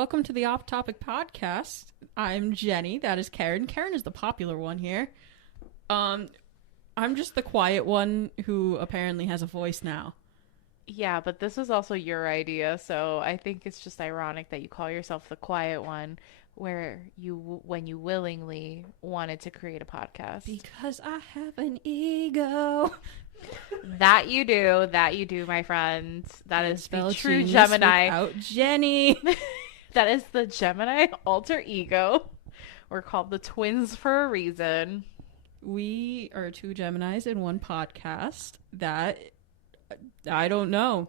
Welcome to the Off Topic Podcast. I'm Geni. That is Karen. Karen is the popular one here. I'm just the quiet one who apparently has a voice now. Yeah, but this was also your idea, so I think it's just ironic that you call yourself the quiet one, when you willingly wanted to create a podcast. Because I have an ego. That you do, my friend. That is the true genius Gemini. Without Geni. That is the Gemini alter ego. We're called the twins for a reason. We are two Geminis in one podcast that I don't know.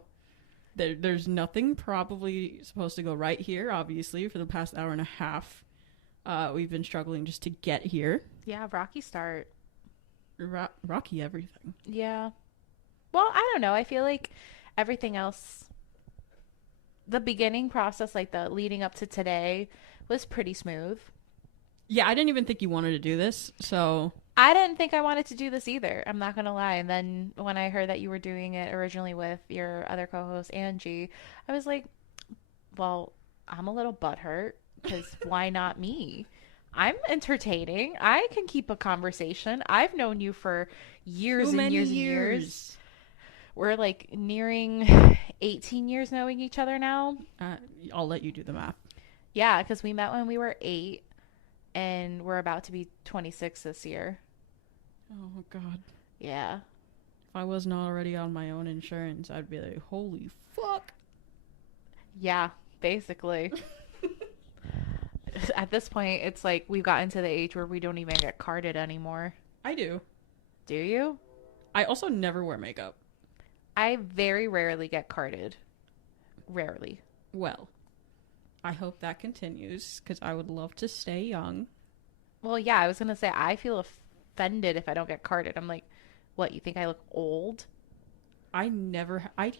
There's nothing probably supposed to go right here, obviously, for the past hour and a half. We've been struggling just to get here. Yeah, rocky start. Rocky everything. Yeah. Well, I don't know. I feel like everything else, the beginning process, like the leading up to today, was pretty smooth. Yeah, I didn't even think you wanted to do this, so... I didn't think I wanted to do this either. I'm not going to lie. And then when I heard that you were doing it originally with your other co-host, Angie, I was like, well, I'm a little butthurt because why not me? I'm entertaining. I can keep a conversation. I've known you for years and years and years. We're like nearing 18 years knowing each other now. I'll let you do the math. Yeah, because we met when we were 8 and we're about to be 26 this year. Oh, God. Yeah. If I wasn't already on my own insurance, I'd be like, holy fuck. Yeah, basically. At this point, it's like we've gotten to the age where we don't even get carded anymore. I do. Do you? I also never wear makeup. I very rarely get carded. Rarely. Well, I hope that continues because I would love to stay young. Well, yeah, I was going to say I feel offended if I don't get carded. I'm like, what, you think I look old? I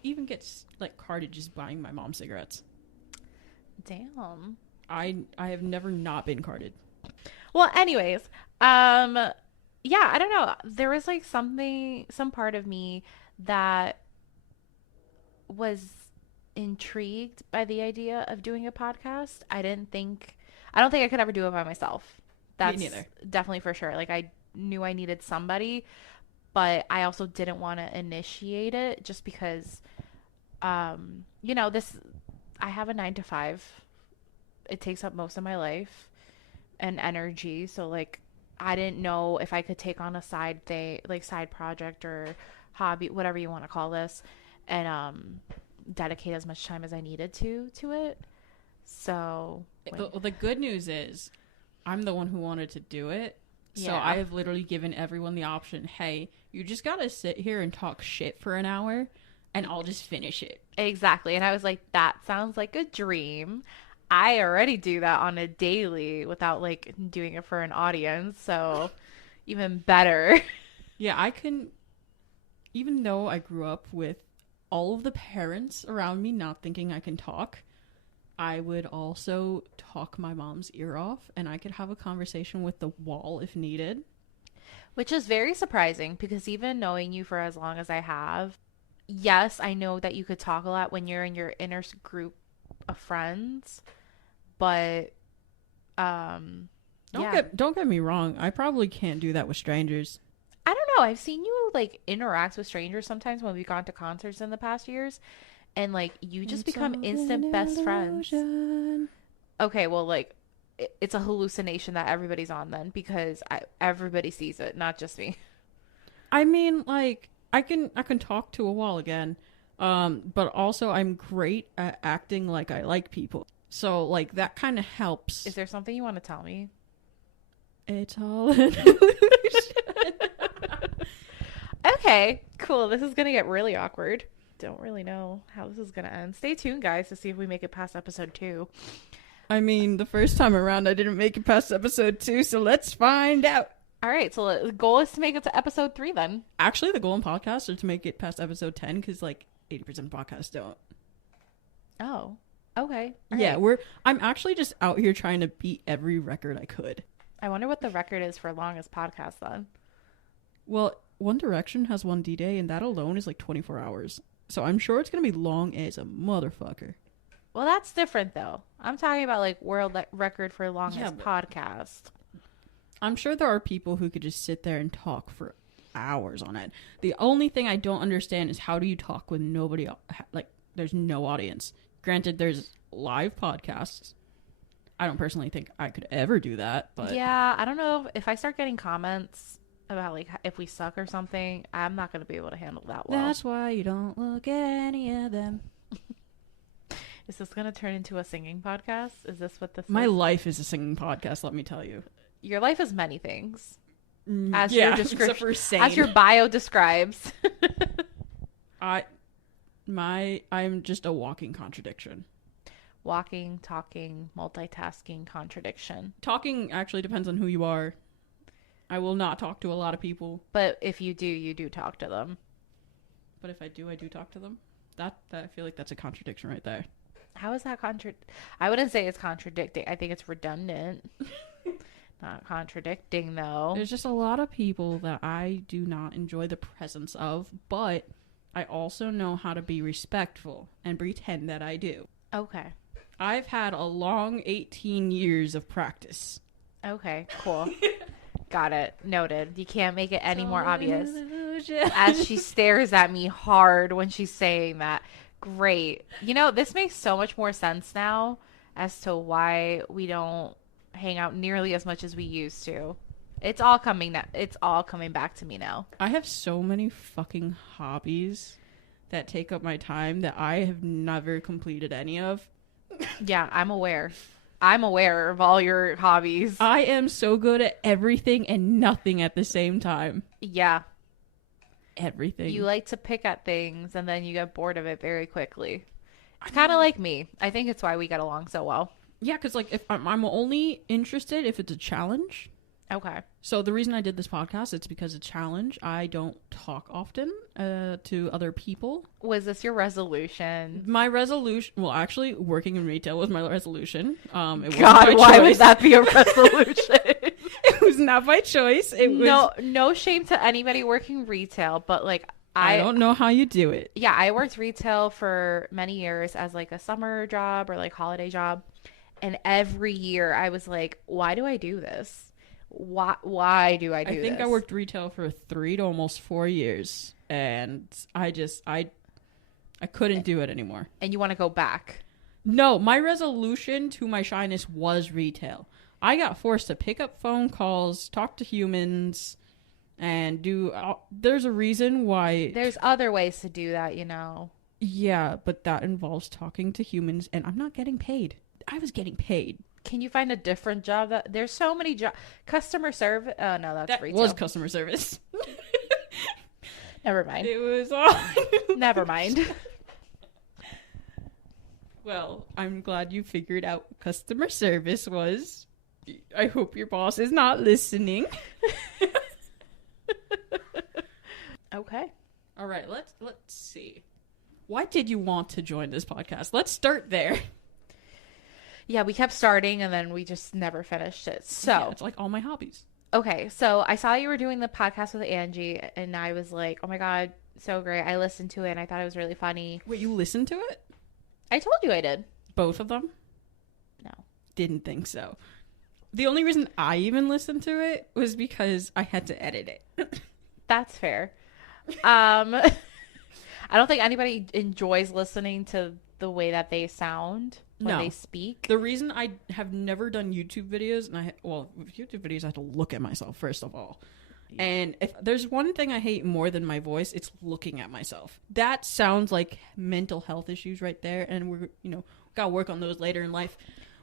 even get like carded just buying my mom cigarettes. Damn. I have never not been carded. Well, anyways, yeah, I don't know. There was like some part of me that was intrigued by the idea of doing a podcast. I don't think I could ever do it by myself. That's Me neither. Definitely for sure. Like I knew I needed somebody, but I also didn't want to initiate it just because, I have a 9 to 5. It takes up most of my life and energy. So like, I didn't know if I could take on a side thing, like side project or hobby, whatever you want to call this, and dedicate as much time as I needed to it. So the good news is I'm the one who wanted to do it. So yeah. I have literally given everyone the option, hey, you just got to sit here and talk shit for an hour and I'll just finish it. Exactly. And I was like, that sounds like a dream. I already do that on a daily without like doing it for an audience. So even better. Yeah, I can, even though I grew up with all of the parents around me not thinking I can talk, I would also talk my mom's ear off and I could have a conversation with the wall if needed. Which is very surprising because even knowing you for as long as I have, yes, I know that you could talk a lot when you're in your inner group of friends, but don't get me wrong, I probably can't do that with strangers. I don't know. I've seen you like interact with strangers sometimes when we've gone to concerts in the past years, and like you just become instant best friends. Okay, well, like it's a hallucination that everybody's on then because everybody sees it, not just me. I mean, like I can talk to a wall again, but also I'm great at acting like I like people. So like that kind of helps. Is there something you want to tell me? It's all an illusion. Okay, cool. This is gonna get really awkward. Don't really know how this is gonna end. Stay tuned, guys, to see if we make it past episode 2. I mean, the first time around I didn't make it past episode 2, so let's find out. All right, so the goal is to make it to episode 3 then. Actually, the goal in podcasts is to make it past episode 10 because like 80% of podcasts don't. Oh, okay. All yeah, right. I'm actually just out here trying to beat every record I could. I wonder what the record is for longest podcast then. Well, One Direction has one D-Day, and that alone is like 24 hours. So I'm sure it's going to be long as a motherfucker. Well, that's different though. I'm talking about like record for longest Yeah, but podcast. I'm sure there are people who could just sit there and talk for hours on it. The only thing I don't understand is how do you talk with nobody, like, there's no audience. Granted, there's live podcasts. I don't personally think I could ever do that, but Yeah, I don't know if I start getting comments about like if we suck or something, I'm not going to be able to handle that well. that's why you don't look at any of them. Is this going to turn into a singing podcast? Is this what this My is? life is a singing podcast, let me tell you. Your life is many things. As Yeah, your except description, for sane. as your bio describes. I'm just a walking contradiction. Walking, talking, multitasking, contradiction. Talking actually depends on who you are. I will not talk to a lot of people, But if you do talk to them. but if I do talk to them. That I feel like that's a contradiction right there. How is that I wouldn't say it's contradicting. I think it's redundant. Not contradicting though. There's just a lot of people that I do not enjoy the presence of, but I also know how to be respectful and pretend that I do. Okay. I've had a long 18 years of practice. Okay, cool. Got it. Noted. You can't make it any more obvious. As she stares at me hard when she's saying that. Great. You know, this makes so much more sense now as to why we don't hang out nearly as much as we used to. It's all coming back to me now. I have so many fucking hobbies that take up my time that I have never completed any of. Yeah, I'm aware. I'm aware of all your hobbies. I am so good at everything and nothing at the same time. Yeah. Everything. You like to pick at things and then you get bored of it very quickly. It's kind of like me. I think it's why we get along so well. Yeah, because like if I'm only interested if it's a challenge. Okay. So the reason I did this podcast, it's because it's a challenge. I don't talk often to other people. Was this your resolution? My resolution, well, actually, working in retail was my resolution. It wasn't God, by why choice. would that be a resolution? It was not by choice. It was. No shame to anybody working retail, but like I don't know how you do it. Yeah, I worked retail for many years as like a summer job or like holiday job, and every year I was like, why do I do this? Why do I do this? I think I worked retail for 3 to almost 4 years, and I couldn't do it anymore. And you want to go back? No, my resolution to my shyness was retail. I got forced to pick up phone calls, talk to humans, and do... there's a reason why... There's other ways to do that, you know. Yeah, but that involves talking to humans, and I'm not getting paid. I was getting paid. Can you find a different job? There's so many jobs. Customer service? Oh, no, that's that retail. was customer service. Never mind. It was all... Never mind. Well, I'm glad you figured out what customer service was. I hope your boss is not listening. Okay. All right, let's see. Why did you want to join this podcast? Let's start there. Yeah, we kept starting and then we just never finished it. So, Yeah, it's like all my hobbies. okay. So I saw you were doing the podcast with Angie and I was like, oh my God, so great. I listened to it and I thought it was really funny. Wait, you listened to it? I told you I did. Both of them? No. Didn't think so. The only reason I even listened to it was because I had to edit it. That's fair. I don't think anybody enjoys listening to the way that they sound when they speak. The reason I have never done YouTube videos, and with YouTube videos, I have to look at myself, first of all. Yeah. And if there's one thing I hate more than my voice, it's looking at myself. That sounds like mental health issues right there, and we're, gotta work on those later in life.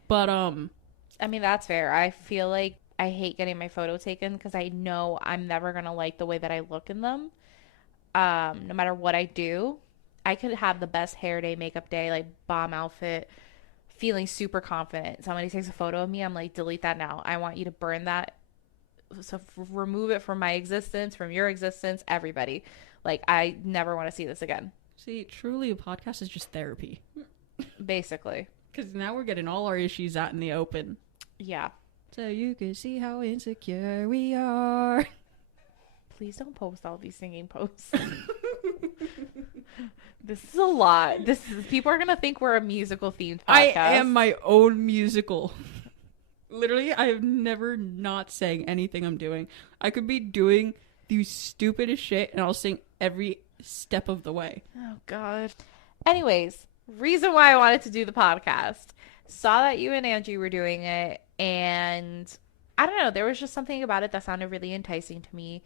But, I mean, that's fair. I feel like I hate getting my photo taken because I know I'm never gonna like the way that I look in them. No matter what I do, I could have the best hair day, makeup day, like bomb outfit, feeling super confident. Somebody takes a photo of me, I'm like, delete that now. I want you to burn that. So remove it from my existence, from your existence, everybody. Like, I never want to see this again. See, truly a podcast is just therapy. Basically. Because now we're getting all our issues out in the open. Yeah. So you can see how insecure we are. Please don't post all these singing posts. This is a lot. People are gonna think we're a musical themed podcast. I am my own musical. Literally, I have never not sang anything I'm doing. I could be doing the stupidest shit and I'll sing every step of the way. Oh God. Anyways, reason why I wanted to do the podcast. Saw that you and Angie were doing it, and I don't know, there was just something about it that sounded really enticing to me.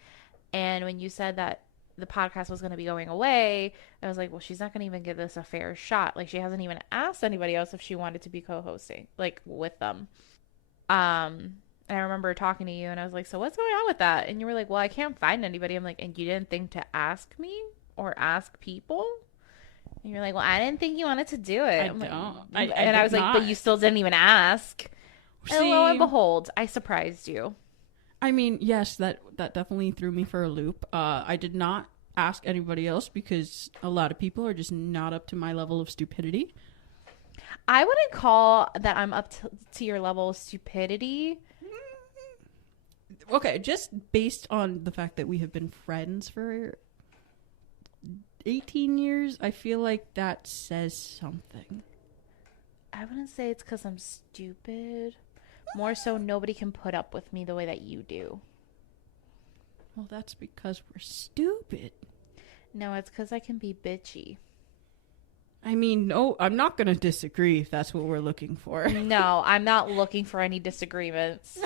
And when you said that the podcast was going to be going away, I was like, well, she's not going to even give this a fair shot. Like, she hasn't even asked anybody else if she wanted to be co-hosting, like, with them. And I remember talking to you, and I was like, so what's going on with that? And you were like, well, I can't find anybody. I'm like, and you didn't think to ask me or ask people? And you're like, well, I didn't think you wanted to do it. I was like, but you still didn't even ask. See, and lo and behold, I surprised you. I mean, yes, that definitely threw me for a loop. I did not ask anybody else because a lot of people are just not up to my level of stupidity. I wouldn't call that I'm up to your level of stupidity. Okay, just based on the fact that we have been friends for 18 years, I feel like that says something. I wouldn't say it's because I'm stupid. More so, nobody can put up with me the way that you do. Well, that's because we're stupid. No, it's because I can be bitchy. I mean, no, I'm not going to disagree if that's what we're looking for. No, I'm not looking for any disagreements.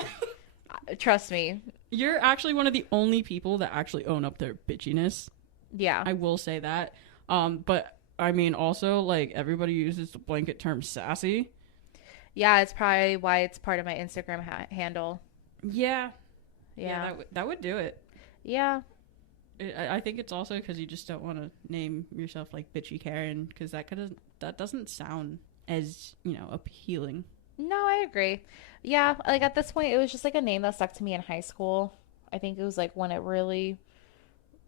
Trust me. You're actually one of the only people that actually own up their bitchiness. Yeah. I will say that. But, I mean, also, like, everybody uses the blanket term sassy. Yeah, it's probably why it's part of my Instagram handle. Yeah. That would do it. Yeah. I think it's also because you just don't want to name yourself like Bitchy Karen, because that doesn't sound as, appealing. No, I agree. Yeah, like at this point, it was just like a name that stuck to me in high school. I think it was like when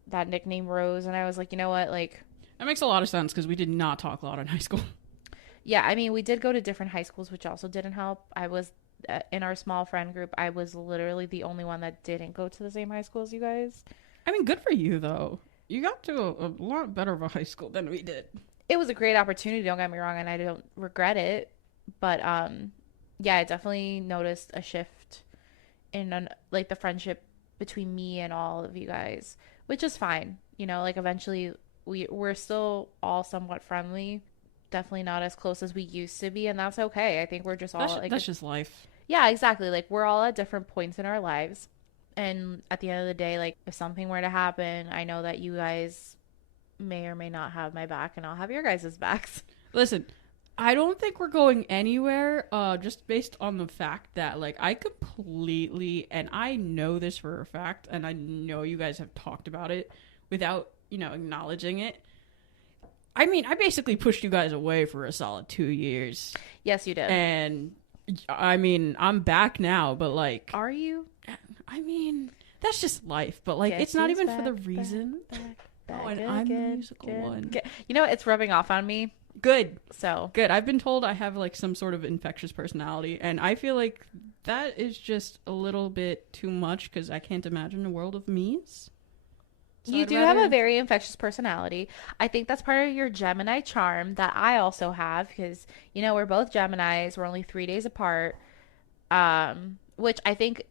that nickname rose, and I was like, you know what, like. That makes a lot of sense because we did not talk a lot in high school. Yeah, I mean, we did go to different high schools, which also didn't help. I was in our small friend group. I was literally the only one that didn't go to the same high school as you guys. I mean, good for you, though. You got to a lot better of a high school than we did. It was a great opportunity, don't get me wrong, and I don't regret it. But, yeah, I definitely noticed a shift in, like, the friendship between me and all of you guys, which is fine. Like, eventually, we're still all somewhat friendly. Definitely not as close as we used to be, and that's okay. I think we're just all that's just life. Yeah, exactly. Like, we're all at different points in our lives, and at the end of the day, like, if something were to happen, I know that you guys may or may not have my back, and I'll have your guys' backs. Listen, I don't think we're going anywhere, just based on the fact that, like, I completely, and I know this for a fact, and I know you guys have talked about it without, acknowledging it. I mean, I basically pushed you guys away for a solid 2 years. Yes, you did. And, I mean, I'm back now, but, like... Are you? I mean, that's just life, but, like, it's not even for the reason. Back, and I'm the musical one. You know what? It's rubbing off on me. Good. So. Good. I've been told I have, like, some sort of infectious personality, and I feel like that is just a little bit too much, because I can't imagine a world of me's. So you do have a very infectious personality. I think that's part of your Gemini charm that I also have because, we're both Geminis. We're only 3 days apart, which I think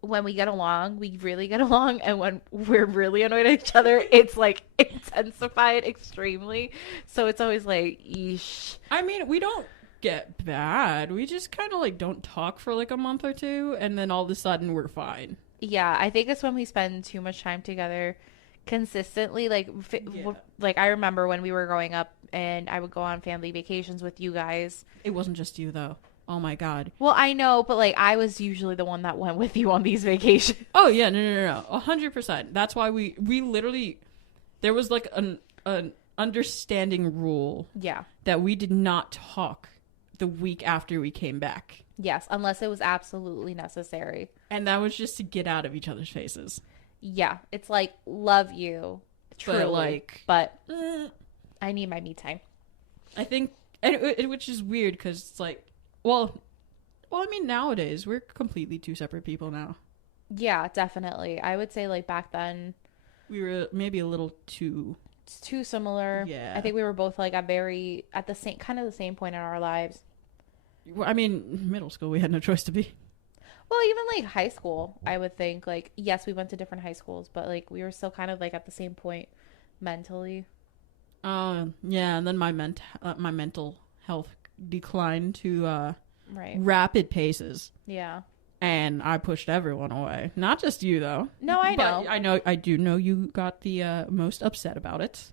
when we get along, we really get along. And when we're really annoyed at each other, it's like intensified extremely. So it's always like, eesh. I mean, we don't get bad. We just kind of like don't talk for like a month or two. And then all of a sudden we're fine. Yeah, I think it's when we spend too much time together consistently. Like I remember when we were growing up and I would go on family vacations with you guys. It wasn't just you though. Oh my God. Well, I know, but like I was usually the one that went with you on these vacations. Oh yeah, no. 100%. That's why we literally, there was like an understanding rule. Yeah. That we did not talk the week after we came back. Yes, unless it was absolutely necessary. And that was just to get out of each other's faces. Yeah, it's like, love you, truly, but I need my me time. I think, which is weird because it's like, well, I mean, nowadays, we're completely two separate people now. Yeah, definitely. I would say, like, back then... We were maybe a little too It's too similar. Yeah. I think we were both like at the same point in our lives. Well, I mean, middle school, we had no choice to be. Well, even like high school, I would think like yes, we went to different high schools, but like we were still kind of like at the same point mentally. Yeah, and then my mental health declined to Right. rapid paces. Yeah. And I pushed everyone away. Not just you, though. No, I know. But I do know you got the most upset about it.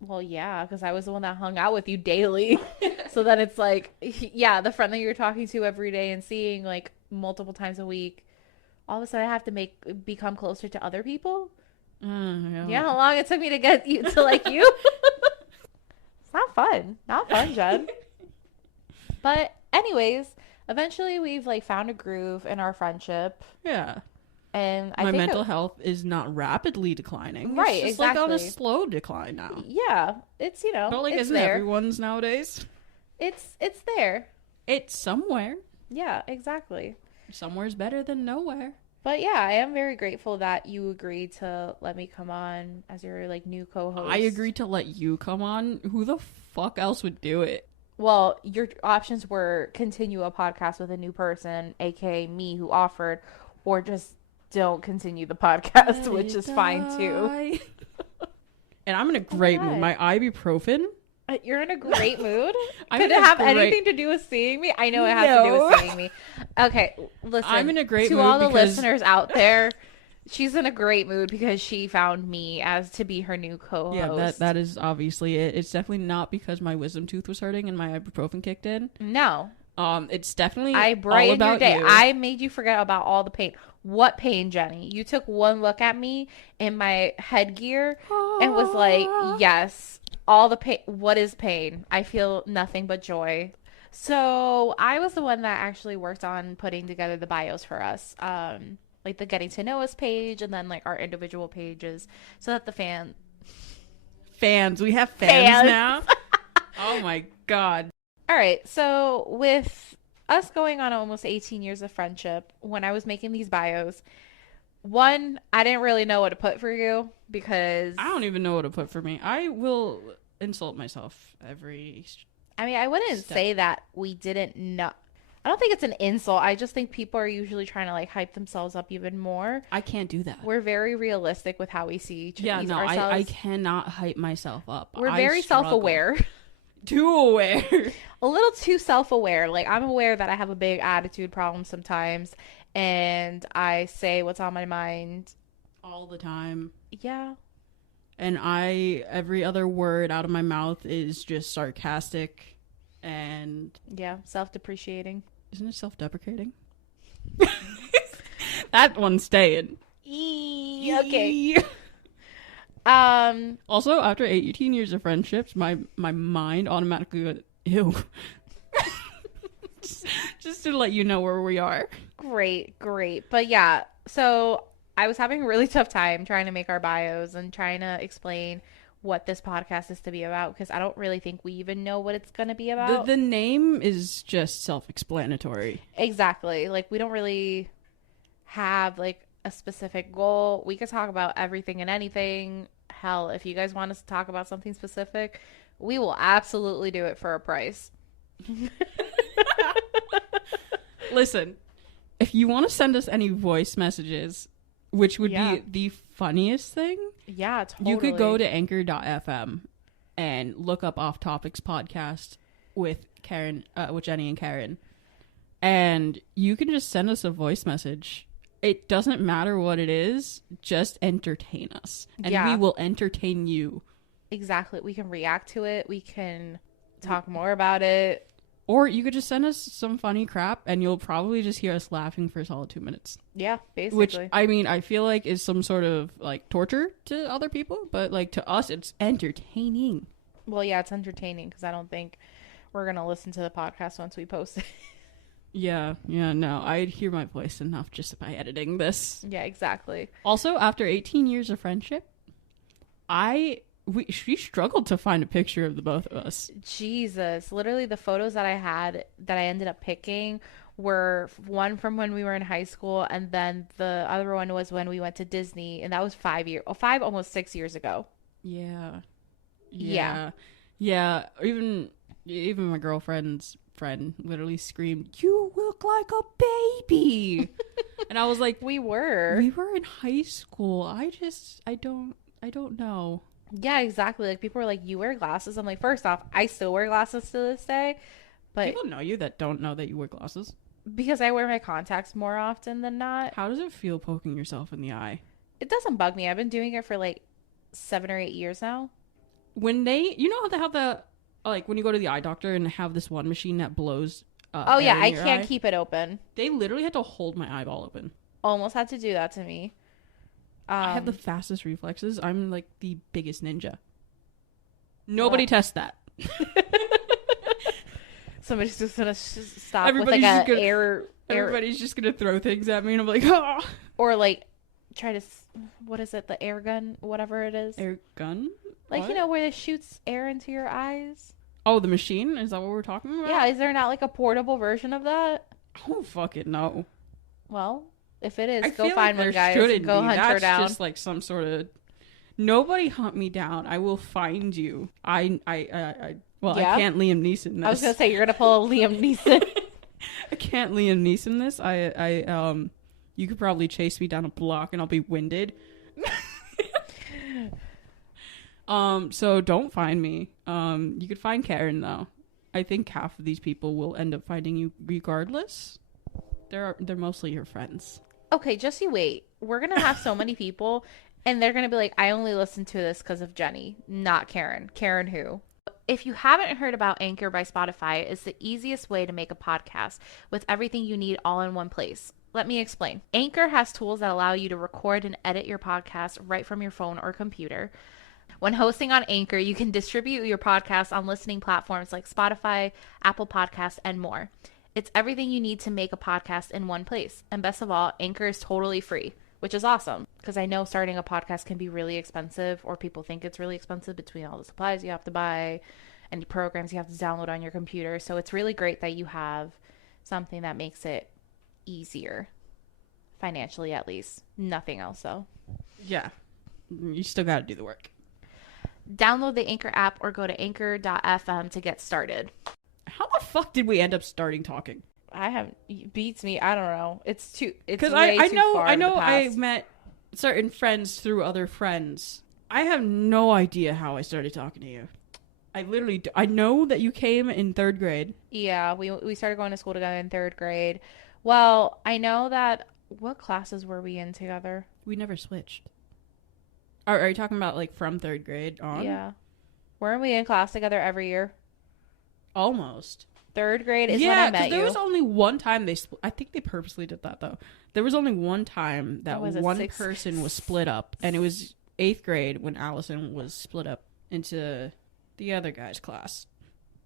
Well, yeah, because I was the one that hung out with you daily. So then it's like, yeah, the friend that you're talking to every day and seeing like multiple times a week. All of a sudden, I have to become closer to other people. Yeah. You know how long it took me to get you to like you? It's not fun. Not fun, Jen. But anyways, eventually we've like found a groove in our friendship. Yeah. And I my think mental health is not rapidly declining. Right, it's just exactly. like on a slow decline now. Yeah, it's But like, it's isn't there. everyone's nowadays? It's there. It's somewhere. Yeah, exactly. Somewhere's better than nowhere. But yeah, I am very grateful that you agreed to let me come on as your like new co-host. I agreed to let you come on. Who the fuck else would do it? Well, your options were continue a podcast with a new person, aka me, who offered, or just don't continue the podcast, which is fine too. And I'm in a great mood. God. My ibuprofen. You're in a great mood? I'm Could in it a have great- anything to do with seeing me? I know it has to do with seeing me. Okay, listen. I'm in a great to mood all the because- listeners out there. She's in a great mood because she found me as to be her new co-host. Yeah, that is obviously it. It's definitely not because my wisdom tooth was hurting and my ibuprofen kicked in. No. It's definitely I all brightened your about day. you. I made you forget about all the pain. What pain, Jenny? You took one look at me in my headgear and was like, yes, all the pain. What is pain? I feel nothing but joy. So I was the one that actually worked on putting together the bios for us. Like the getting to know us page and then like our individual pages so that the fans. We have fans now. Oh my god. All right. So with us going on almost 18 years of friendship, when I was making these bios, one, I didn't really know what to put for you because I don't even know what to put for me. I will insult myself every I mean, I wouldn't step. say that we didn't know. I don't think it's an insult. I just think people are usually trying to like hype themselves up even more. I can't do that. We're very realistic with how we see Yeah, no, ourselves. I cannot hype myself up. We're I very struggle. self-aware. Too aware. A little too self-aware. Like I'm aware that I have a big attitude problem sometimes and I say what's on my mind All the time. Yeah. And every other word out of my mouth is just sarcastic and Yeah, self-depreciating. isn't it self-deprecating? That one's staying. Okay. Also, after 18 years of friendships, my mind automatically went, ew. just to let you know where we are. Great. But yeah, so I was having a really tough time trying to make our bios and trying to explain what this podcast is to be about because I don't really think we even know what it's going to be about. The name is just self-explanatory. Exactly. Like we don't really have like a specific goal. We could talk about everything and anything. Hell, if you guys want us to talk about something specific, we will absolutely do it for a price. Listen, if you want to send us any voice messages, which would be the funniest thing, yeah, totally. you could go to anchor.fm and look up Off Topics podcast with Geni and Karen, and you can just send us a voice message. It doesn't matter what it is, just entertain us, and we will entertain you. Exactly. We can react to it. We can talk more about it. Or you could just send us some funny crap, and you'll probably just hear us laughing for a solid 2 minutes. Yeah, basically. Which, I mean, I feel like is some sort of, like, torture to other people. But, like, to us, it's entertaining. Well, yeah, it's entertaining because I don't think we're going to listen to the podcast once we post it. Yeah, no. I'd hear my voice enough just by editing this. Yeah, exactly. Also, after 18 years of friendship, she struggled to find a picture of the both of us. Jesus. Literally, the photos that I had that I ended up picking were one from when we were in high school, and then the other one was when we went to Disney, and that was 5 almost 6 years ago. Yeah. Yeah. Yeah. Even my girlfriend's friend literally screamed, "You look like a baby." And I was like, We were. we were in high school. I don't know. Yeah, exactly. Like, people were like, you wear glasses. I'm like, first off, I still wear glasses to this day, but People know you that don't know that you wear glasses. because I wear my contacts more often than not, How does it feel poking yourself in the eye? it doesn't bug me. I've been doing it for like 7 or 8 years now. When you know how they have the, like, when you go to the eye doctor and have this one machine that blows Oh, yeah, air in I your can't eye? keep it open. They literally had to hold my eyeball open. Almost had to do that to me. I have the fastest reflexes. I'm like the biggest ninja. Nobody test that. Somebody's just gonna stop Everybody's with like just a gonna- air, Everybody's just gonna throw things at me, and I'm like, oh. or like try to, what is it, the air gun, whatever it is, Air gun? like What? you know where it shoots air into your eyes. Oh, the machine? Is that what we're talking about? Yeah, is there not like a portable version of that? Oh, fuck it, no. Well, if it is, I go feel find like one, there guys, shouldn't and go be. hunt That's her down. just like some sort of. Nobody hunt me down. I will find you. Well, Yeah? I can't Liam Neeson this. I was gonna say you're gonna pull a Liam Neeson. I can't Liam Neeson this. You could probably chase me down a block and I'll be winded. So don't find me. You could find Karen though. I think half of these people will end up finding you regardless. They're mostly your friends. Okay, just you wait. We're gonna have so many people, and they're gonna be like, I only listened to this because of Geni, not Karen. Karen who? If you haven't heard about Anchor by Spotify, it's the easiest way to make a podcast with everything you need all in one place. Let me explain. Anchor has tools that allow you to record and edit your podcast right from your phone or computer. When hosting on Anchor, you can distribute your podcast on listening platforms like Spotify, Apple Podcasts, and more. It's everything you need to make a podcast in one place. And best of all, Anchor is totally free, which is awesome because I know starting a podcast can be really expensive, or people think it's really expensive between all the supplies you have to buy and the programs you have to download on your computer. So it's really great that you have something that makes it easier, financially at least. Nothing else though. Yeah. You still got to do the work. Download the Anchor app or go to anchor.fm to get started. How the fuck did we end up starting talking? I have beats me. I don't know. It's Because way I too know far I in the know I past. met certain friends through other friends. I have no idea how I started talking to you. I know that you came in 3rd grade. Yeah, we started going to school together in 3rd grade. Well, I know that. What classes were we in together? We never switched. Are you talking about like from 3rd grade on? Yeah. Weren't we in class together every year? Almost. 3rd grade is when I Yeah, met because there you. was only one time I think they purposely did that though. There was only one time that Was it one 6th? person was split up, and it was 8th grade when Allison was split up into the other guy's class.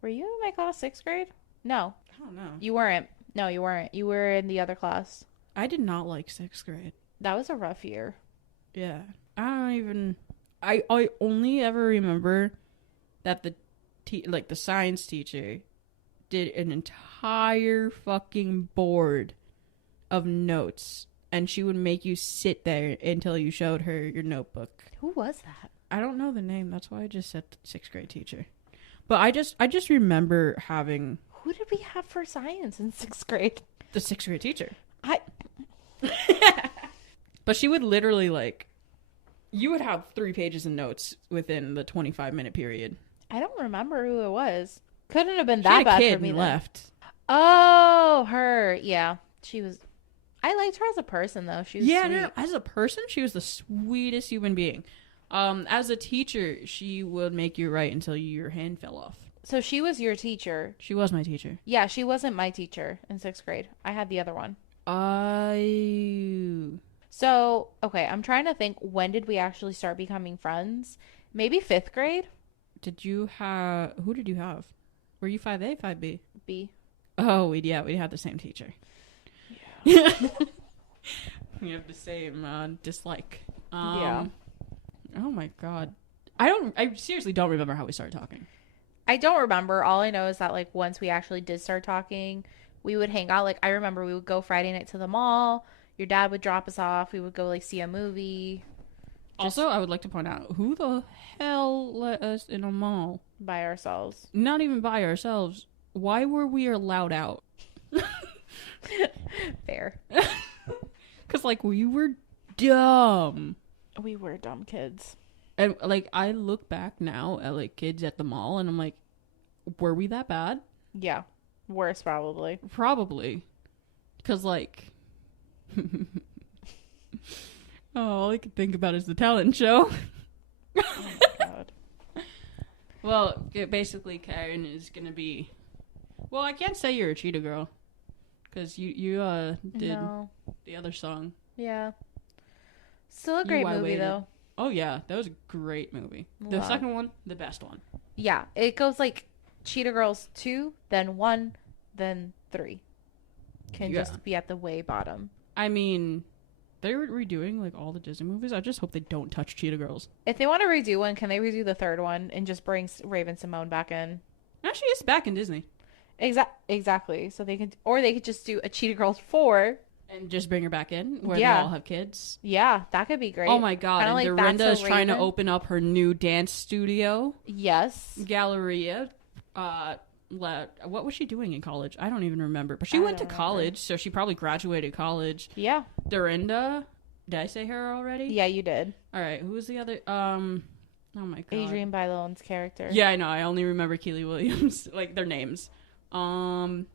Were you in my class 6th grade? No, I don't know. you weren't. No, you weren't. You were in the other class. I did not like 6th grade. That was a rough year. Yeah. I only ever remember that the science teacher did an entire fucking board of notes, and she would make you sit there until you showed her your notebook. Who was that? I don't know the name. That's why I just said 6th grade teacher. But I just remember having Who did we have for science in 6th grade? the 6th grade teacher. I But she would literally you would have 3 pages of notes within the 25-minute period. don't remember who it was. Couldn't have been She had that a bad kid for me and then. left. Oh, her. Yeah, she was. I liked her as a person though. She was Yeah, sweet. no, as a person, she was the sweetest human being. As a teacher, she would make you write until your hand fell off. So she was your teacher. She was my teacher. Yeah, she wasn't my teacher in 6th grade. I had the other one. So, okay, I'm trying to think, when did we actually start becoming friends? Maybe 5th grade? Who did you have? Were you 5A, 5B? B. Oh, we had the same teacher. Yeah. We have the same dislike. Yeah. Oh my god. I seriously don't remember how we started talking. I don't remember. All I know is that, like, once we actually did start talking, we would hang out. Like, I remember we would go Friday night to the mall. Your dad would drop us off. We would go, like, see a movie. Also, I would like to point out, who the hell let us in a mall? By ourselves. Not even by ourselves. Why were we allowed out? Fair. Because, like, we were dumb. We were dumb kids. And, like, I look back now at, like, kids at the mall, and I'm like, were we that bad? Yeah. Worse, probably. Probably. Because, like... all I can think about is the talent show. Oh my god. Well, basically, Karen is going to be... Well, I can't say you're a cheetah girl. Because you did the other song. Yeah. Still a great movie, though. Oh, yeah. That was a great movie. The second one, the best one. Yeah. It goes like Cheetah Girls 2, then 1, then 3. Can just be at the way bottom. I mean, they're redoing like all the Disney movies. I just hope they don't touch Cheetah Girls. If they want to redo one, can they redo the third one and just bring Raven-Symoné back in? Actually, it's back in Disney. Exactly. So they could, or they could just do a Cheetah Girls 4 and just bring her back in where they all have kids. Yeah, that could be great. Oh my god! Kinda and like Dorinda is trying to open up her new dance studio. Yes. Galleria. What was she doing in college? I don't even remember. But she went to college, so she probably graduated college. Yeah. Dorinda. Did I say her already? Yeah, you did. All right. Who was the other? Oh my god. Adrienne Bailone's character. Yeah, I know. I only remember Keely Williams, like their names. Adrienne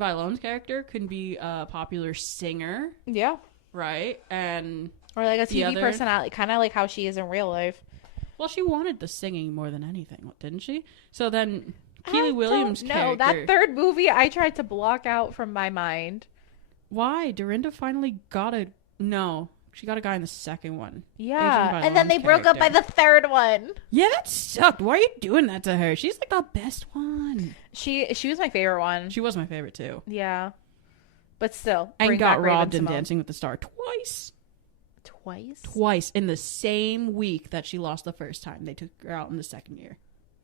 Bailone's character could be a popular singer. Yeah. Right? And or like a TV personality, kind of like how she is in real life. Well, she wanted the singing more than anything, didn't she? So then Keely Williams' character. No, that third movie I tried to block out from my mind. Why? Dorinda finally got a... No. She got a guy in the second one. Yeah. And then they broke up by the third one. Yeah, that sucked. Why are you doing that to her? She's like the best one. She was my favorite one. She was my favorite too. Yeah. But still. And got robbed in Dancing with the Star twice. Twice in the same week that she lost the first time. They took her out in the second year.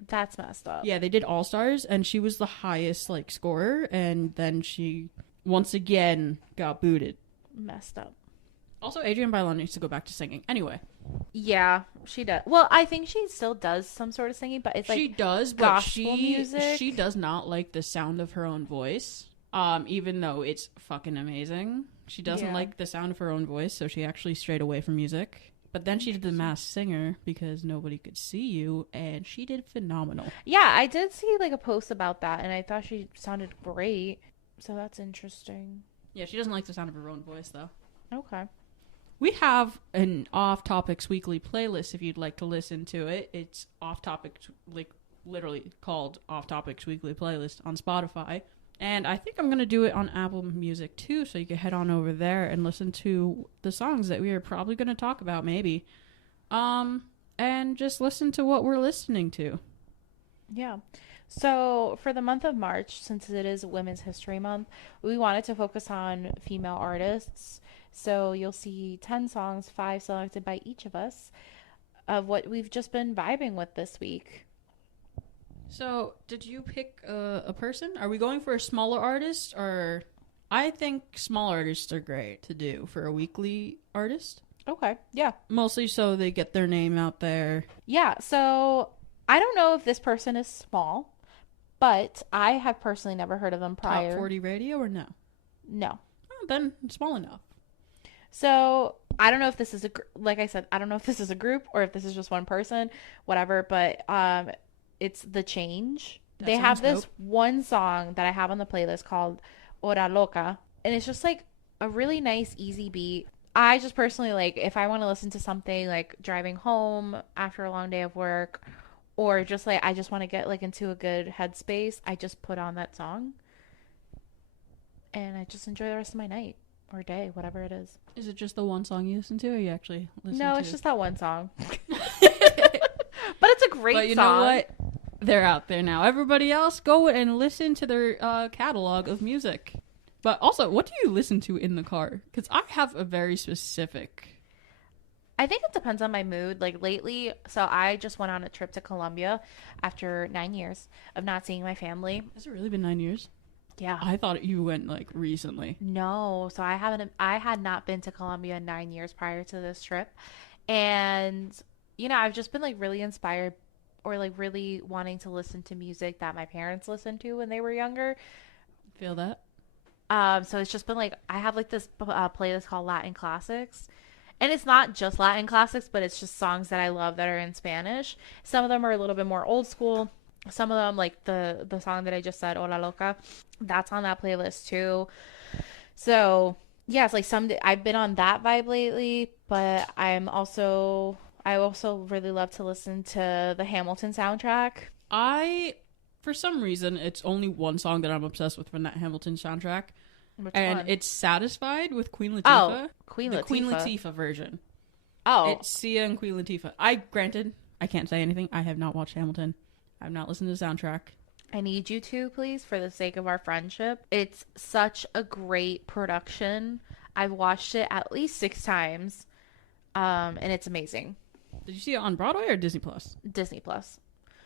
That's messed up. Yeah, they did All Stars and she was the highest like scorer, and then she once again got booted. Messed up. Also, Adrienne Bailon needs to go back to singing. Anyway. Yeah, she does. Well, I think she still does some sort of singing, but it's like she does, but she does not like the sound of her own voice. Even though it's fucking amazing, she doesn't like the sound of her own voice, so she actually strayed away from music. But then she did The Masked Singer because nobody could see you, and she did phenomenal. Yeah, I did see like a post about that, and I thought she sounded great. So that's interesting. Yeah, she doesn't like the sound of her own voice, though. Okay. We have an Off Topics weekly playlist if you'd like to listen to it. It's Off Topics, like literally called Off Topics Weekly Playlist on Spotify. And I think I'm going to do it on Apple Music too, so you can head on over there and listen to the songs that we are probably going to talk about, maybe. And just listen to what we're listening to. Yeah. So for the month of March, since it is Women's History Month, we wanted to focus on female artists. So you'll see 10 songs, 5 selected by each of us, of what we've just been vibing with this week. So, did you pick a person? Are we going for a smaller artist, or... I think small artists are great to do for a weekly artist. Okay, yeah. Mostly so they get their name out there. Yeah, so I don't know if this person is small, but I have personally never heard of them prior. Top 40 radio or no? No. Oh, then small enough. So I don't know if this is like I said, I don't know if this is a group or if this is just one person, whatever. But it's The Change. They have this one song that I have on the playlist called Hora Loca, and it's just like a really nice, easy beat. I just personally like if I want to listen to something like driving home after a long day of work, or just like I just want to get like into a good headspace, I just put on that song, and I just enjoy the rest of my night. Or day, whatever it is. Is it just the one song you listen to, or you actually listen to? No, it's just that one song. But it's a great song. But you know what? They're out there now. Everybody else, go and listen to their catalog of music. But also, what do you listen to in the car? Because I have a very specific... I think it depends on my mood. Like lately, so I just went on a trip to Colombia after 9 years of not seeing my family. Has it really been 9 years? Yeah. I thought you went like recently. No. So I had not been to Colombia in 9 years prior to this trip. And, you know, I've just been like really inspired or like really wanting to listen to music that my parents listened to when they were younger. Feel that? So it's just been like I have like this playlist called Latin Classics, and it's not just Latin classics, but it's just songs that I love that are in Spanish. Some of them are a little bit more old school. Some of them, like the song that I just said, "Hola Loca," that's on that playlist too. So yeah, it's like some I've been on that vibe lately, but I also really love to listen to the Hamilton soundtrack. For some reason, it's only one song that I'm obsessed with from that Hamilton soundtrack, Which and one? it's "Satisfied" with Queen Oh, Latifah. Queen The Queen Latifah. Latifah version. Oh, It's Sia and Queen Latifah. Granted, I can't say anything. I have not watched Hamilton. I've not listened to the soundtrack. I need you to, please, for the sake of our friendship. It's such a great production. I've watched it at least 6 times, and it's amazing. Did you see it on Broadway or Disney Plus? Disney Plus.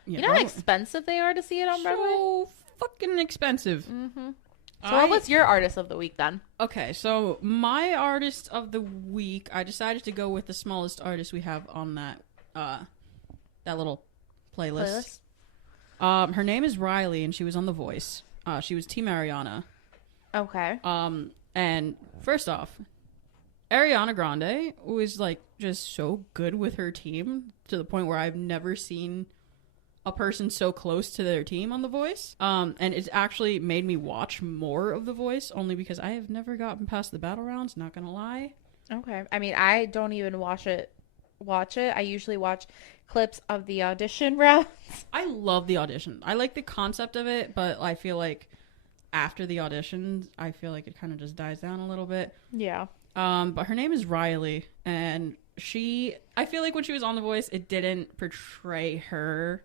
Yeah, You know how Broadway. expensive they are to see it on Broadway? So fucking expensive. Mm-hmm. So what was your artist of the week then? Okay, so my artist of the week, I decided to go with the smallest artist we have on that little playlist. Her name is Riley, and she was on The Voice. She was Team Ariana. Okay. And first off, Ariana Grande was like just so good with her team to the point where I've never seen a person so close to their team on The Voice. And it's actually made me watch more of The Voice only because I have never gotten past the battle rounds, not gonna lie. Okay. I mean, I don't even watch it. I usually watch clips of the audition rounds. I love the audition. I like the concept of it, but I feel like after the auditions, I feel like it kind of just dies down a little bit. Yeah. But her name is Riley, and I feel like when she was on The Voice, it didn't portray her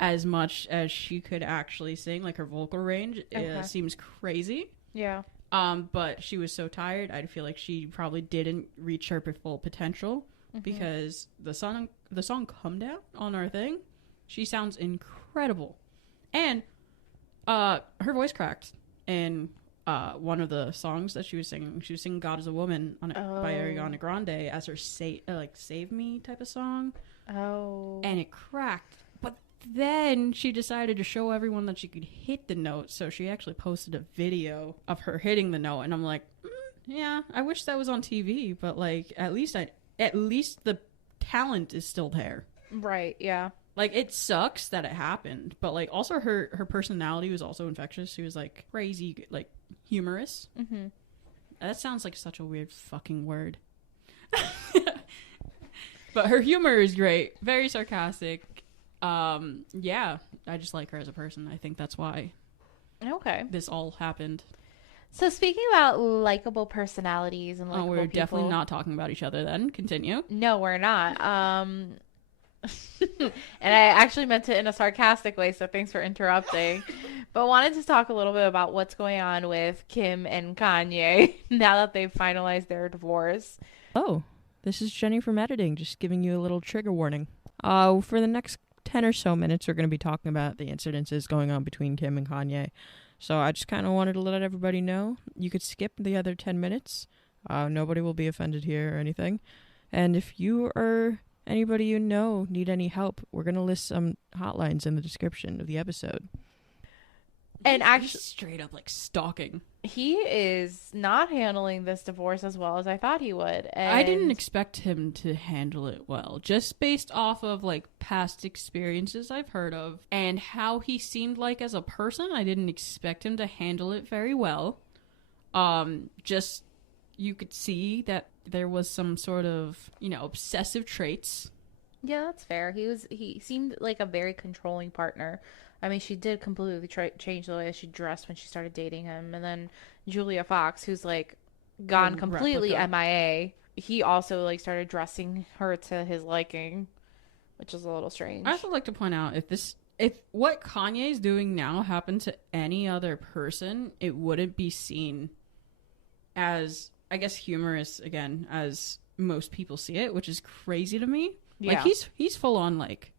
as much as she could actually sing. Like her vocal range seems crazy. Yeah. But she was so tired, I feel like she probably didn't reach her full potential because the song "Come Down" on our thing, she sounds incredible, and her voice cracked in one of the songs that she was singing. She was singing "God Is a Woman" on it by Ariana Grande as her "Save Me" type of song. Oh. And it cracked. But then she decided to show everyone that she could hit the note, so she actually posted a video of her hitting the note, and I'm like, yeah, I wish that was on TV, but like at least the talent is still there. Right, yeah. Like, it sucks that it happened, but like also her personality was also infectious. She was like crazy, like humorous. Mm-hmm. That sounds like such a weird fucking word. But her humor is great, very sarcastic. Yeah, I just like her as a person. I think that's why Okay. this all happened. So speaking about likable personalities and likable We're people, definitely not talking about each other then. Continue. No, we're not. And I actually meant it in a sarcastic way, so thanks for interrupting. But wanted to talk a little bit about what's going on with Kim and Kanye now that they've finalized their divorce. Oh, this is Geni from editing, just giving you a little trigger warning. For the next 10 or so minutes, we're going to be talking about the incidences going on between Kim and Kanye. So I just kind of wanted to let everybody know you could skip the other 10 minutes. Nobody will be offended here or anything. And if you or anybody you know need any help, we're going to list some hotlines in the description of the episode. And actually, straight up like stalking. he is not handling this divorce as well as I thought he would. And I didn't expect him to handle it well, just based off of like past experiences I've heard of and how he seemed like as a person. I didn't expect him to handle it very well. Just you could see that there was some sort of, obsessive traits. Yeah, that's fair. He seemed like a very controlling partner. I mean, she did completely change the way she dressed when she started dating him. And then Julia Fox, who's like gone completely replica. MIA, he also like started dressing her to his liking, which is a little strange. I also like to point out if what Kanye's doing now happened to any other person, it wouldn't be seen as, I guess, humorous again as most people see it, which is crazy to me. Yeah. Like he's full on like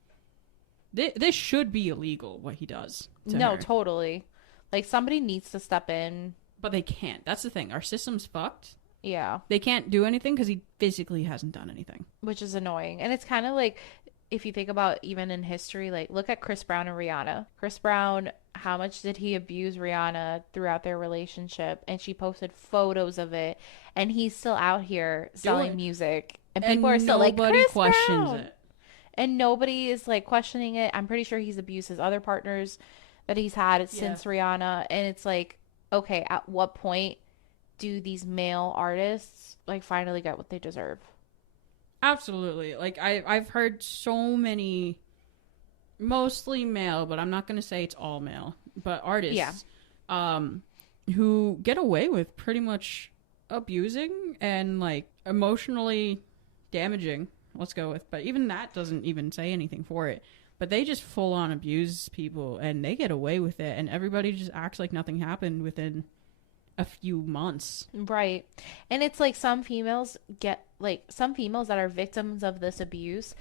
this should be illegal what he does. No, her. totally. Like somebody needs to step in. But they can't. That's the thing. Our system's fucked. Yeah. They can't do anything because he physically hasn't done anything. Which is annoying. And it's kind of like, if you think about even in history, like look at Chris Brown and Rihanna. Chris Brown, how much did he abuse Rihanna throughout their relationship? And she posted photos of it. And he's still out here selling music. And people are still like, Chris questions Brown. it. And nobody is like questioning it. I'm pretty sure he's abused his other partners that he's had since Rihanna. And it's like, okay, at what point do these male artists like finally get what they deserve? Absolutely. Like I've heard so many, mostly male, but I'm not going to say it's all male, but artists who get away with pretty much abusing and like emotionally damaging. Let's go with, but even that doesn't even say anything for it. But they just full on abuse people and they get away with it, and everybody just acts like nothing happened within a few months. Right. And it's like some females that are victims of this abuse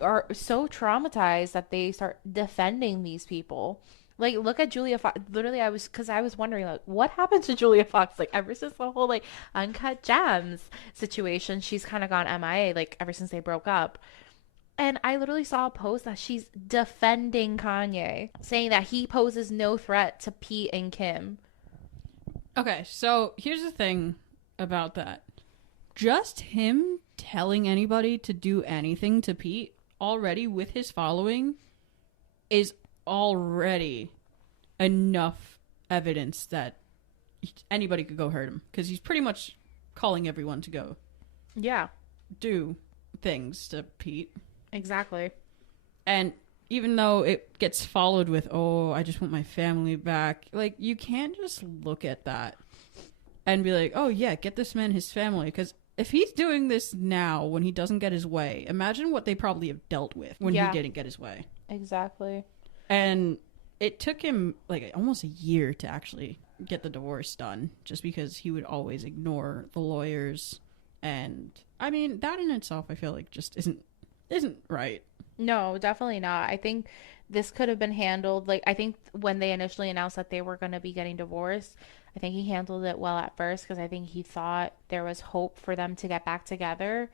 are so traumatized that they start defending these people. Like, look at Julia Fox. Literally, I was wondering, like, what happened to Julia Fox? Like, ever since the whole, like, Uncut Gems situation, she's kind of gone MIA, like, ever since they broke up. And I literally saw a post that she's defending Kanye, saying that he poses no threat to Pete and Kim. Okay, so here's the thing about that. Just him telling anybody to do anything to Pete already with his following is already enough evidence that anybody could go hurt him, because he's pretty much calling everyone to go do things to Pete. Exactly. And even though it gets followed with, oh, I just want my family back, like, you can't just look at that and be like, oh yeah, get this man his family, because if he's doing this now when he doesn't get his way, imagine what they probably have dealt with when he didn't get his way. Exactly. And it took him like almost a year to actually get the divorce done, just because he would always ignore the lawyers. And I mean, that in itself, I feel like just isn't right. No, definitely not. I think this could have been handled. Like, I think when they initially announced that they were going to be getting divorced, I think he handled it well at first, because I think he thought there was hope for them to get back together.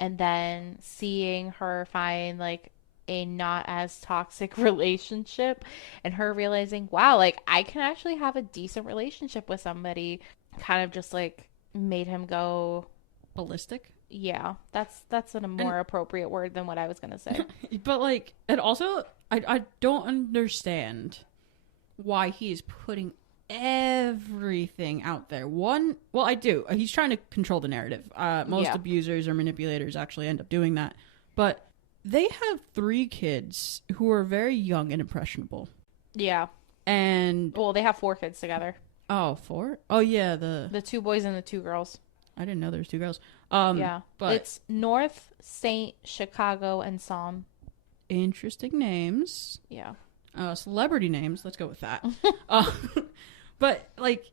And then seeing her find like a not as toxic relationship and her realizing, wow, like I can actually have a decent relationship with somebody, kind of just like made him go ballistic. Yeah, that's a more appropriate word than what I was gonna say. But like, and also I don't understand why he is putting everything out there. Well, I do. He's trying to control the narrative. Most abusers or manipulators actually end up doing that. But they have 3 kids who are very young and impressionable. Yeah. And well, they have 4 kids together. Oh, 4? Oh yeah, the 2 boys and the 2 girls. I didn't know there was 2 girls. Yeah, but it's North, Saint, Chicago, and Psalm. Interesting names. Yeah. Celebrity names. Let's go with that. But like,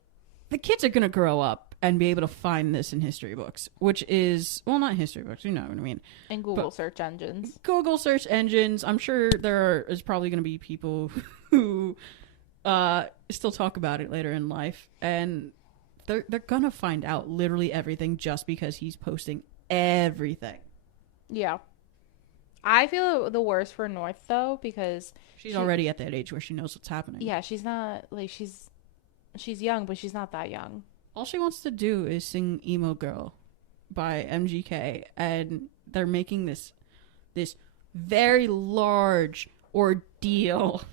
the kids are gonna grow up and be able to find this in history books, which is, well, not history books, you know what I mean. And Google search engines. Google search engines. I'm sure is probably gonna be people who still talk about it later in life, and they're gonna find out literally everything just because he's posting everything. Yeah. I feel the worst for North, though, because she's already at that age where she knows what's happening. Yeah, she's not, like, she's young, but she's not that young. All she wants to do is sing Emo Girl by MGK, and they're making this very large ordeal.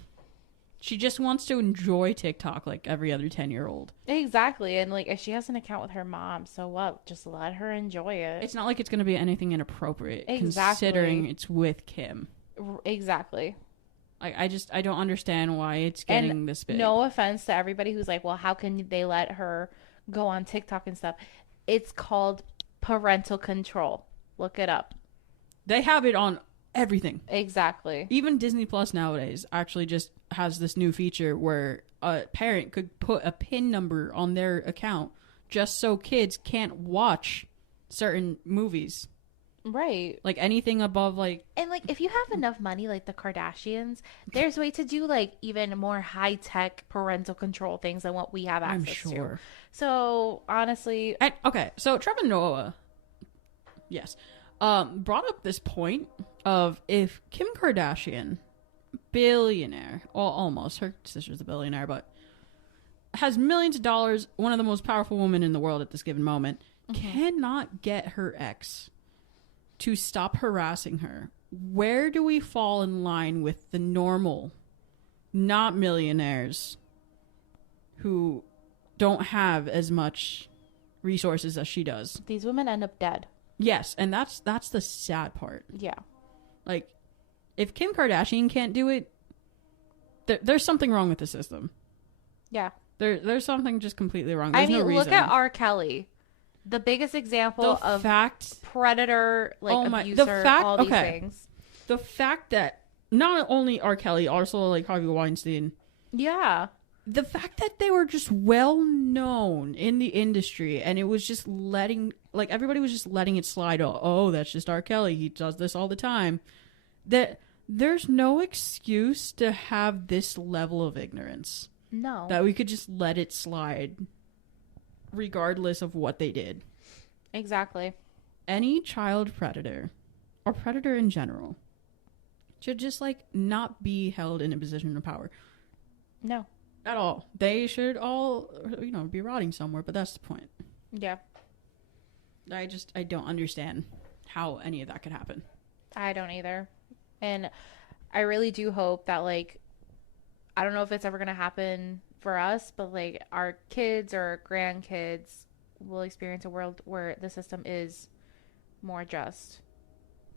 She just wants to enjoy TikTok like every other 10-year-old. Exactly. And like, if she has an account with her mom, so what? Just let her enjoy it. It's not like it's going to be anything inappropriate, considering it's with Kim. Exactly. I don't understand why it's getting this big. No offense to everybody who's like, well, how can they let her go on TikTok and stuff? It's called parental control. Look it up. They have it on everything. Exactly. Even Disney Plus nowadays actually just has this new feature where a parent could put a PIN number on their account just so kids can't watch certain movies Right. Like anything above like, And like if you have enough money like the Kardashians, there's a way to do like even more high-tech parental control things than what we have I'm access to. sure. So honestly, And, okay, so Trevor Noah, yes, brought up this point of if Kim Kardashian, billionaire, well, almost, her sister's a billionaire, but has millions of dollars, one of the most powerful women in the world at this given moment, cannot get her ex to stop harassing her, where do we fall in line with the normal, not millionaires, who don't have as much resources as she does? these women end up dead. Yes, and that's the sad part. Yeah. Like, if Kim Kardashian can't do it, there's something wrong with the system. Yeah. There's something just completely wrong. There's I mean, no reason. look at R. Kelly. The biggest example The of fact, predator, like Oh my- abuser, the fact- all these okay. things. the fact that not only R. Kelly, also like Harvey Weinstein, Yeah. the fact that they were just well known in the industry, and it was just letting, like, everybody was just letting it slide. Oh, that's just R. Kelly. He does this all the time. That there's no excuse to have this level of ignorance. No. That we could just let it slide, regardless of what they did. Exactly. Any child predator, or predator in general, should just, like, not be held in a position of power. No. At all. They should all, be rotting somewhere, but that's the point. Yeah. I don't understand how any of that could happen. I don't either. And I really do hope that, like, I don't know if it's ever going to happen for us, but, like, our kids or grandkids will experience a world where the system is more just.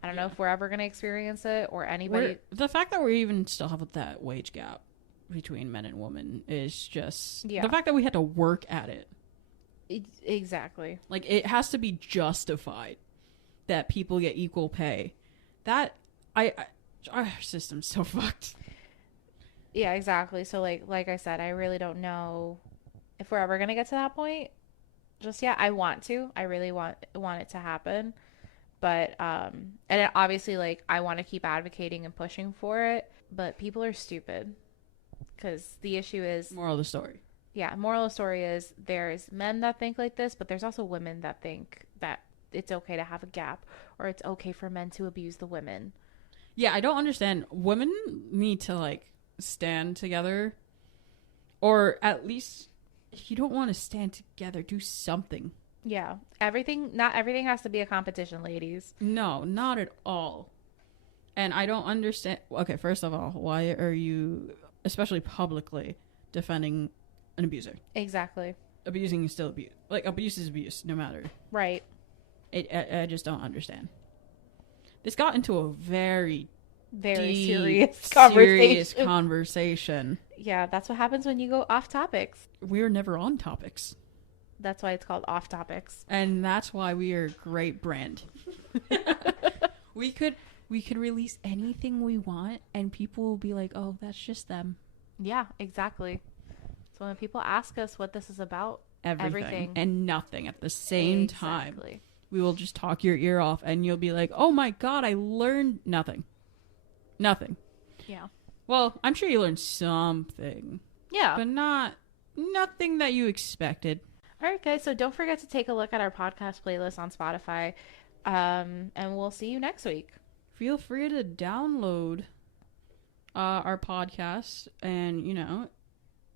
I don't know if we're ever going to experience it or anybody. The fact that we even still have that wage gap between men and women is just... Yeah. The fact that we had to work at it. Exactly. Like, it has to be justified that people get equal pay. That... our system's so fucked. Yeah, exactly. So like I said, I really don't know if we're ever going to get to that point. Just yet. I want to. I really want it to happen. But and it, obviously, like, I want to keep advocating and pushing for it, but people are stupid. Cuz the issue is, Moral of the story. yeah, moral of the story is there's men that think like this, but there's also women that think that it's okay to have a gap, or it's okay for men to abuse the women. Yeah, I don't understand. Women need to, like, stand together, or at least, if you don't want to stand together, do something. Yeah. Not everything has to be a competition, ladies. No, not at all. And I don't understand. Okay, first of all, why are you, especially publicly, defending an abuser? Exactly. Abusing is still abuse. Like, abuse is abuse, no matter. Right. I just don't understand. This got into a very Very deep, serious serious conversation. Yeah, that's what happens when you go off topics. We're never on topics. That's why it's called Off Topics. And that's why we are a great brand. we could release anything we want, and people will be like, oh, that's just them. Yeah, exactly. So when people ask us what this is about, everything. And nothing at the same time. Exactly. We will just talk your ear off, and you'll be like, oh my God, I learned nothing. Nothing. Yeah. Well, I'm sure you learned something. Yeah. But nothing that you expected. All right, guys. So don't forget to take a look at our podcast playlist on Spotify. And we'll see you next week. Feel free to download our podcast, and,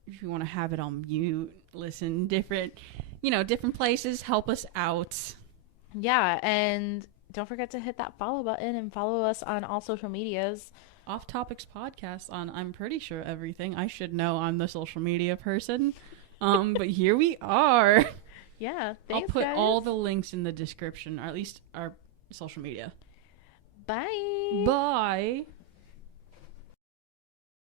if you want to have it on mute, listen different places, help us out. Yeah, and don't forget to hit that follow button and follow us on all social medias. Off Topics Podcast on, I'm pretty sure, everything. I should know, I'm the social media person. But here we are. Yeah, I'll thanks, put guys. all the links in the description, or at least our social media. Bye. Bye.